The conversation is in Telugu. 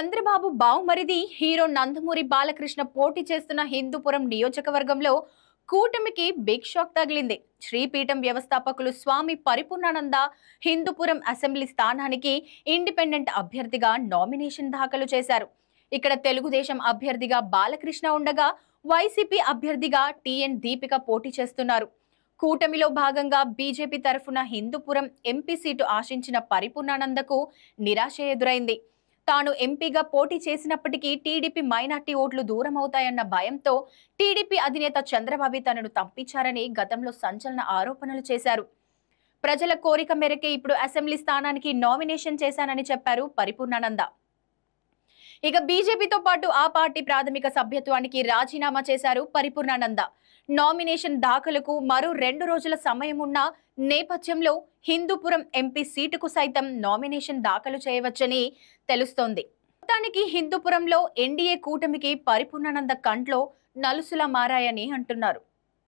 చంద్రబాబు బావుమరిది హీరో నందమూరి బాలకృష్ణ పోటీ చేస్తున్న హిందూపురం నియోజకవర్గంలో కూటమికి బిగ్ షాక్ తగిలింది. శ్రీపీఠం వ్యవస్థాపకులు స్వామి పరిపూర్ణానంద హిందూపురం అసెంబ్లీ స్థానానికి ఇండిపెండెంట్ అభ్యర్థిగా నామినేషన్ దాఖలు చేశారు. ఇక్కడ తెలుగుదేశం అభ్యర్థిగా బాలకృష్ణ ఉండగా వైసీపీ అభ్యర్థిగా టిఎన్ దీపిక పోటీ చేస్తున్నారు. కూటమిలో భాగంగా బీజేపీ తరఫున హిందూపురం ఎంపీ సీటు ఆశించిన పరిపూర్ణానందకు నిరాశ ఎదురైంది. తాను ఎంపీగా పోటీ చేసినప్పటికీ టీడీపీ మైనార్టీ ఓట్లు దూరం అవుతాయన్న భయంతో టీడీపీ అధినేత చంద్రబాబు తనను తప్పించారని గతంలో సంచలన ఆరోపణలు చేశారు. ప్రజల కోరిక మేరకే ఇప్పుడు అసెంబ్లీ స్థానానికి నామినేషన్ చేశానని చెప్పారు పరిపూర్ణానంద. ఇక బీజేపీతో పాటు ఆ పార్టీ ప్రాథమిక సభ్యత్వానికి రాజీనామా చేశారు పరిపూర్ణానంద. నామినేషన్ దాఖలుకు మరో 2 రోజుల సమయం ఉన్న నేపథ్యంలో హిందూపురం ఎంపీ సీటుకు సైతం నామినేషన్ దాఖలు చేయవచ్చని తెలుస్తోంది. మొత్తానికి హిందూపురంలో ఎన్డీఏ కూటమికి పరిపూర్ణానంద కంట్లో నలుసులా మారాయని అంటున్నారు.